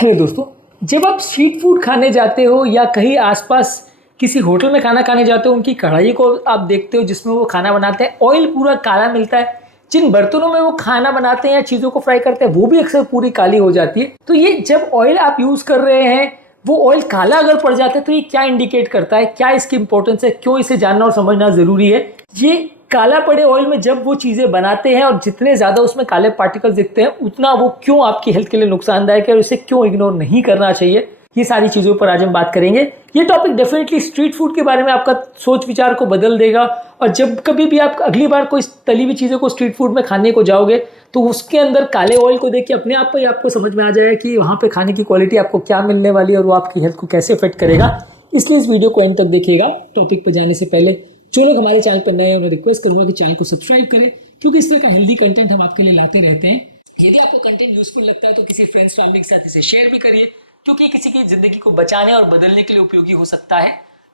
Hello दोस्तों, जब आप स्ट्रीट फूड खाने जाते हो या कहीं आसपास किसी होटल में खाना खाने जाते हो, उनकी कढ़ाई को आप देखते हो जिसमें वो खाना बनाते हैं, ऑयल पूरा काला मिलता है। जिन बर्तनों में वो खाना बनाते हैं या चीज़ों को फ्राई करते हैं वो भी अक्सर पूरी काली हो जाती है। तो ये जब ऑयल आप यूज़ कर रहे हैं वो ऑयल काला अगर पड़ जाता है तो ये क्या इंडिकेट करता है, क्या इसकी इंपॉर्टेंस है, क्यों इसे जानना और समझना ज़रूरी है। ये काला पड़े ऑयल में जब वो चीज़ें बनाते हैं और जितने ज़्यादा उसमें काले पार्टिकल्स दिखते हैं उतना वो क्यों आपकी हेल्थ के लिए नुकसानदायक है और इसे क्यों इग्नोर नहीं करना चाहिए, ये सारी चीज़ों पर आज हम बात करेंगे। ये टॉपिक डेफिनेटली स्ट्रीट फूड के बारे में आपका सोच विचार को बदल देगा। और जब कभी भी आप अगली बार कोई तली हुई चीज़ों को स्ट्रीट फूड में खाने को जाओगे तो उसके अंदर काले ऑयल को देख के अपने आप ही आपको समझ में आ जाएगा कि वहाँ पे खाने की क्वालिटी आपको क्या मिलने वाली है और वो आपकी हेल्थ को कैसे अफेक्ट करेगा। इसलिए इस वीडियो को एंड तक देखिएगा। टॉपिक पर जाने से पहले जो लोग हमारे चैनल पर नए हैं उन्हें रिक्वेस्ट करूंगा कि चैनल को सब्सक्राइब करें, क्योंकि इस तरह का हेल्दी कंटेंट हम आपके लिए लाते रहते हैं। यदि आपको कंटेंट यूजफुल लगता है तो किसी फ्रेंड्स फैमिली के साथ इसे शेयर भी करिए, क्योंकि किसी की जिंदगी को बचाने और बदलने के लिए उपयोगी हो सकता है।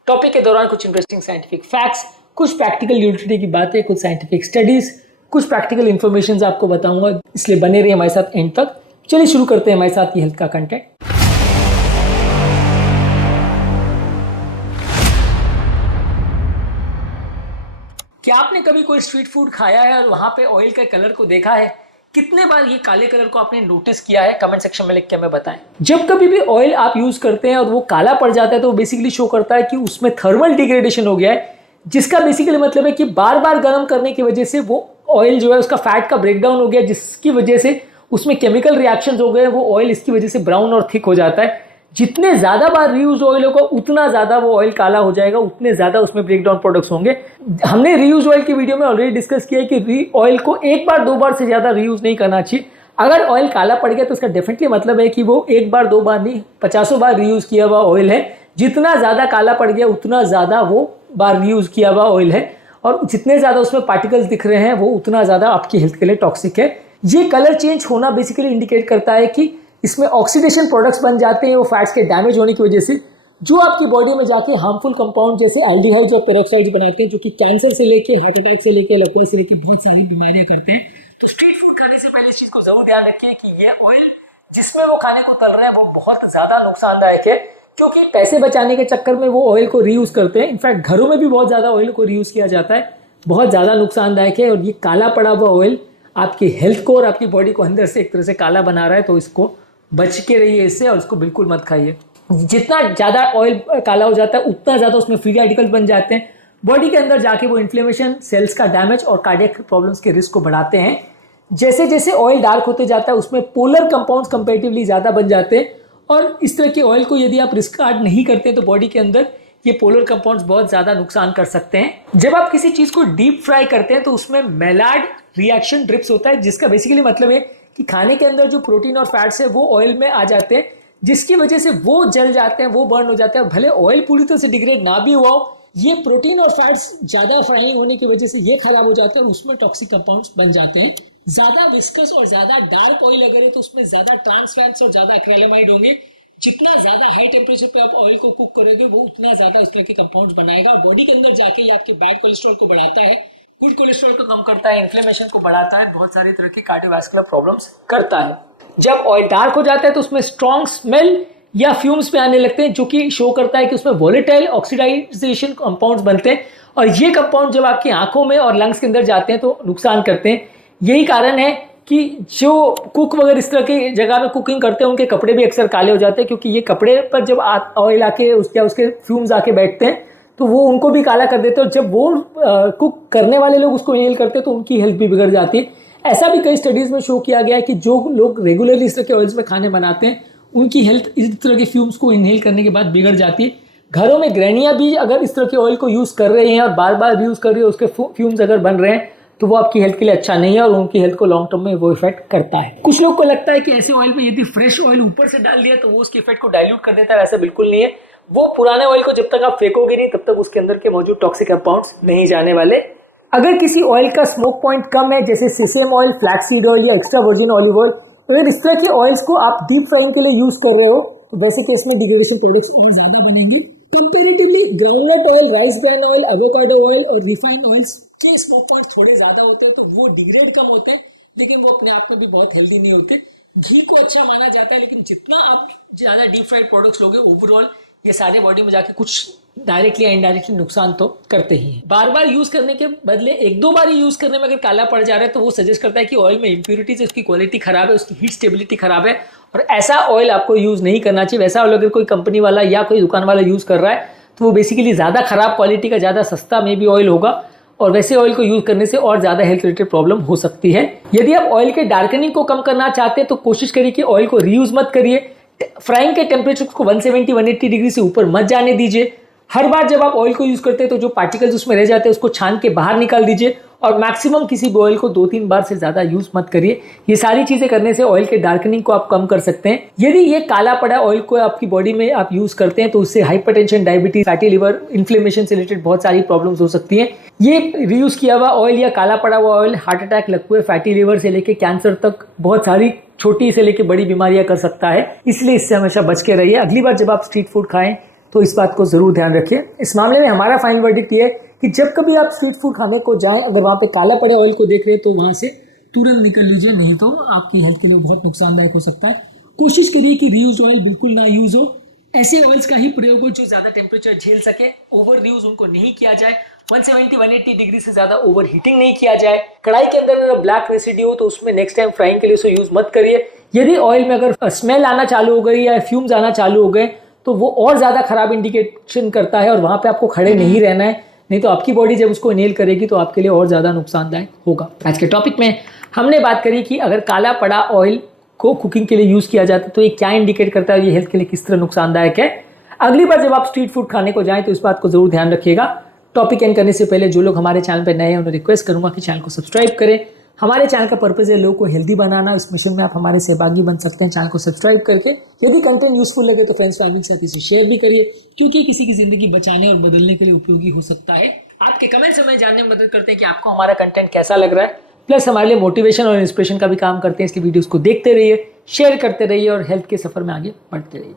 टॉपिक के दौरान कुछ इंटरेस्टिंग साइंटिफिक फैक्ट्स, कुछ प्रैक्टिकल यूटिलिटी की बातें, कुछ साइंटिफिक स्टडीज, कुछ प्रैक्टिकल इन्फॉर्मेशन आपको बताऊंगा, इसलिए बने रहिए हमारे साथ एंड तक। चलिए शुरू करते हैं हमारे साथ ये हेल्थ का कंटेंट। क्या आपने कभी कोई स्ट्रीट फूड खाया है और वहां पे ऑयल के कलर को देखा है? कितने बार ये काले कलर को आपने नोटिस किया है? कमेंट सेक्शन में लिख के हमें बताएं। जब कभी भी ऑयल आप यूज करते हैं और वो काला पड़ जाता है तो बेसिकली शो करता है कि उसमें थर्मल डिग्रेडेशन हो गया है, जिसका बेसिकली मतलब है कि बार बार गर्म करने की वजह से वो ऑयल जो है उसका फैट का ब्रेकडाउन हो गया, जिसकी वजह से उसमें केमिकल रिएक्शंस हो गए। वो ऑयल इसकी वजह से ब्राउन और थिक हो जाता है। जितने ज्यादा बार रीयूज ऑयल होगा उतना ज्यादा वो ऑयल काला हो जाएगा, उतने ज्यादा उसमें ब्रेकडाउन प्रोडक्ट्स होंगे। हमने रीयूज ऑयल की वीडियो में ऑलरेडी डिस्कस किया है कि ऑयल को एक बार दो बार से ज्यादा रीयूज नहीं करना चाहिए। अगर ऑयल काला पड़ गया तो उसका डेफिनेटली मतलब है कि वो एक बार दो बार नहीं, 50 बार रीयूज किया हुआ ऑयल है। जितना ज्यादा काला पड़ गया उतना ज्यादा वो बार रीयूज किया हुआ ऑयल है, और जितने ज्यादा उसमें पार्टिकल्स दिख रहे हैं वो उतना ज्यादा आपकी हेल्थ के लिए टॉक्सिक है। ये कलर चेंज होना बेसिकली इंडिकेट करता है कि इसमें ऑक्सीडेशन प्रोडक्ट्स बन जाते हैं वो फैट्स के डैमेज होने की वजह से, जो आपकी बॉडी में जाके हार्मफुल कंपाउंड जैसे एल्डिहाइड्स और पेरोक्साइड्स बनाते हैं, जो कि कैंसर से लेके हार्ट अटैक से लेके लकवा से लेके बहुत सारी बीमारियां करते हैं। तो स्ट्रीट फूड खाने से पहले इस चीज को जरूर ध्यान रखिए कि ये ऑयल जिसमें वो खाने को तल रहे हैं वो बहुत ज्यादा नुकसानदायक है, क्योंकि पैसे बचाने के चक्कर में वो ऑयल को रीयूज करते हैं। इनफैक्ट घरों में भी बहुत ज्यादा ऑयल को रीयूज किया जाता है, बहुत ज्यादा नुकसानदायक है। और ये काला पड़ा हुआ ऑयल आपकी हेल्थ को और आपकी बॉडी को अंदर से एक तरह से काला बना रहा है, तो इसको बच के रहिए इससे और इसको बिल्कुल मत खाइए। जितना ज़्यादा ऑयल काला हो जाता है उतना ज़्यादा उसमें फ्री रेडिकल्स बन जाते हैं, बॉडी के अंदर जाके वो इन्फ्लेमेशन, सेल्स का डैमेज और कार्डियक प्रॉब्लम्स के रिस्क को बढ़ाते हैं। जैसे जैसे ऑयल डार्क होते जाता है उसमें पोलर कंपाउंड्स कंपेरेटिवली ज़्यादा बन जाते हैं, और इस तरह के ऑयल को यदि आप रिस्कार्ड नहीं करते तो बॉडी के अंदर ये पोलर कंपाउंड्स बहुत ज़्यादा नुकसान कर सकते हैं। जब आप किसी चीज़ को डीप फ्राई करते हैं तो उसमें मेलार्ड रिएक्शन ड्रिप्स होता है, जिसका बेसिकली मतलब है कि खाने के अंदर जो प्रोटीन और फैट्स है वो ऑयल में आ जाते हैं, जिसकी वजह से वो जल जाते हैं, वो बर्न हो जाते हैं। और भले ऑयल पूरी तरह से डिग्रेड ना भी हुआ हो, ये प्रोटीन और फैट्स ज्यादा फ्राइंग होने की वजह से ये खराब हो जाते हैं और उसमें टॉक्सिक कंपाउंड्स बन जाते हैं। ज्यादा विस्कस और ज्यादा डार्क ऑयल अगर है तो उसमें ज्यादा ट्रांस फैट्स और ज्यादा एक्रेलेमाइड होंगे। जितना ज्यादा हाई टेम्परेचर पे आप ऑयल को कुक करोगे वो उतना ज्यादा इस तरह के कंपाउंड्स बनाएगा, बॉडी के अंदर जाके आपके बैड कोलेस्ट्रॉल को बढ़ाता है, गुड कोलेस्ट्रॉल को कम करता है, इन्फ्लेमेशन को बढ़ाता है, बहुत सारी तरह की कार्डियोवैस्कुलर प्रॉब्लम्स करता है। जब ऑयल डार्क हो जाता है तो उसमें स्ट्रॉन्ग स्मेल या फ्यूम्स पे आने लगते हैं, जो कि शो करता है कि उसमें वोलेटाइल ऑक्सीडाइजेशन कंपाउंड्स बनते हैं, और ये कंपाउंड जब आपकी आंखों में और लंग्स के अंदर जाते हैं तो नुकसान करते हैं। यही कारण है कि जो कुक वगैरह इस तरह की जगह में कुकिंग करते हैं उनके कपड़े भी अक्सर काले हो जाते हैं, क्योंकि ये कपड़े पर जब ऑयल आके उसके फ्यूम्स आके बैठते हैं तो वो उनको भी काला कर देते हैं, और जब वो कुक करने वाले लोग उसको इनहेल करते हैं तो उनकी हेल्थ भी बिगड़ जाती है। ऐसा भी कई स्टडीज में शो किया गया है कि जो लोग रेगुलरली इस तरह के ऑयल्स में खाने बनाते हैं उनकी हेल्थ इस तरह के फ्यूम्स को इनहेल करने के बाद बिगड़ जाती है। घरों में गृहणियां भी अगर इस तरह के ऑयल को यूज कर रहे हैं और बार बार यूज कर रही है, उसके फ्यूम्स अगर बन रहे हैं तो वो आपकी हेल्थ के लिए अच्छा नहीं है और उनकी हेल्थ को लॉन्ग टर्म में वो इफेक्ट करता है। कुछ लोग को लगता है कि ऐसे ऑयल में यदि फ्रेश ऑयल ऊपर से डाल दिया तो वो उसके इफेक्ट को डाइल्यूट कर देता है। ऐसा बिल्कुल नहीं है। वो पुराने ऑयल को जब तक आप फेंकोगे नहीं तब तक उसके अंदर के मौजूद टॉक्सिक कंपाउंड्स नहीं जाने वाले। अगर किसी ऑयल का स्मोक पॉइंट कम है, जैसे सेसेम ऑयल, फ्लैक्सीड ऑयल या एक्स्ट्रा वर्जिन ऑलिव ऑयल, अगर इस तरह के ऑयल्स को आप डीप फ्राइंग के लिए यूज कर रहे हो तो वैसे केस में डिग्रेडेशन प्रोडक्ट्स और ज्यादा बनेंगे। Comparatively groundnut oil, rice bran oil, avocado oil और रिफाइंड ऑयल्स के स्मोक पॉइंट्स थोड़े ज्यादा होते हैं, तो वो डिग्रेड कम होते हैं, लेकिन वो अपने आप में भी बहुत हेल्दी नहीं होते। घी को अच्छा माना जाता है, लेकिन जितना आप ज़्यादा डीप फ्राइड प्रोडक्ट्स लोगे ओवरऑल ये सारे बॉडी में जाके कुछ डायरेक्टली या इनडायरेक्टली नुकसान तो करते ही हैं। बार बार यूज करने के बदले एक दो बार यूज करने में अगर काला पड़ जा रहा है तो वो सजेस्ट करता है कि ऑयल में इंप्यूरिटीज है, उसकी क्वालिटी खराब है, उसकी हीट स्टेबिलिटी खराब है और ऐसा ऑयल आपको यूज नहीं करना चाहिए। वैसा ऑयल अगर कोई कंपनी वाला या कोई दुकान वाला यूज कर रहा है तो वो बेसिकली ज़्यादा खराब क्वालिटी का, ज़्यादा सस्ता मे बी ऑयल होगा और वैसे ऑयल को यूज करने से और ज्यादा हेल्थ रिलेटेड प्रॉब्लम हो सकती है। यदि आप ऑयल के डार्कनिंग को कम करना चाहते हैं तो कोशिश करिए कि ऑयल को रीयूज मत करिए। फ्राइंग के टेम्परेचर को 170-180 डिग्री से ऊपर मत जाने दीजिए। हर बार जब आप ऑयल को यूज करते हैं तो जो पार्टिकल्स उसमें रह जाते हैं उसको छान के बाहर निकाल दीजिए और मैक्सिमम किसी भी ऑयल को 2-3 बार से ज्यादा यूज मत करिए। ये सारी चीजें करने से ऑयल के डार्कनिंग को आप कम कर सकते हैं। यदि ये काला पड़ा ऑयल को आपकी बॉडी में आप यूज करते हैं तो उससे hypertension, diabetes, fatty liver, inflammation से रिलेटेड बहुत सारी प्रॉब्लम्स हो सकती हैं। ये रीयूज किया हुआ ऑयल या काला पड़ा हुआ ऑयल हार्ट अटैक, लकवे, फैटी लिवर से लेके कैंसर तक बहुत सारी छोटी से लेके बड़ी बीमारियां कर सकता है, इसलिए इससे हमेशा बच के रहिए। अगली बार जब आप स्ट्रीट फूड खाएं तो इस बात को जरूर ध्यान रखिए। इस मामले में हमारा फाइनल वर्डिक्ट ये है कि जब कभी आप स्ट्रीट फूड खाने को जाएं, अगर वहां पे काला पड़े ऑयल को देख रहे हैं तो वहां से तुरंत निकल लीजिए, नहीं तो आपकी हेल्थ के लिए बहुत नुकसानदायक हो सकता है। कोशिश करिए कि रीयूज ऑयल बिल्कुल ना यूज हो, ऐसे ऑयल्स का ही प्रयोग हो जो ज्यादा टेम्परेचर झेल सके। ओवर रीयूज उनको नहीं किया जाए, 170-180 डिग्री से ज्यादा ओवर हीटिंग नहीं किया जाए। कढ़ाई के अंदर अगर ब्लैक रेसिड्यू हो तो उसमें नेक्स्ट टाइम फ्राइंग के लिए उसे यूज मत करिए। यदि ऑयल में अगर स्मेल आना चालू हो गई या फ्यूम्स आना चालू हो गए तो वो और ज्यादा खराब इंडिकेशन करता है और वहां पे आपको खड़े नहीं रहना है, नहीं तो आपकी बॉडी जब उसको इनहेल करेगी तो आपके लिए और ज्यादा नुकसानदायक होगा। आज के टॉपिक में हमने बात करी कि अगर काला पड़ा ऑयल को कुकिंग के लिए यूज किया जाता है तो ये क्या इंडिकेट करता है, ये हेल्थ के लिए किस तरह नुकसानदायक है। अगली बार जब आप स्ट्रीट फूड खाने को जाएं तो इस बात को जरूर ध्यान रखिएगा। टॉपिक एंड करने से पहले जो लोग हमारे चैनल पर नए हैं उन्हें रिक्वेस्ट करूंगा कि चैनल को सब्सक्राइब करें। हमारे चैनल का पर्पस है लोगों को हेल्दी बनाना। इस मिशन में आप हमारे सहभागी बन सकते हैं चैनल को सब्सक्राइब करके। यदि कंटेंट यूजफुल लगे तो फ्रेंड्स फैमिली के साथ इसे शेयर भी करिए, क्योंकि किसी की जिंदगी बचाने और बदलने के लिए उपयोगी हो सकता है। आपके कमेंट्स हमें जानने में मदद करते हैं कि आपको हमारा कंटेंट कैसा लग रहा है, प्लस हमारे लिए मोटिवेशन और इंस्पिरेशन का भी काम करते हैं। इसलिए वीडियोस को देखते रहिए, शेयर करते रहिए और हेल्थ के सफर में आगे बढ़ते रहिए।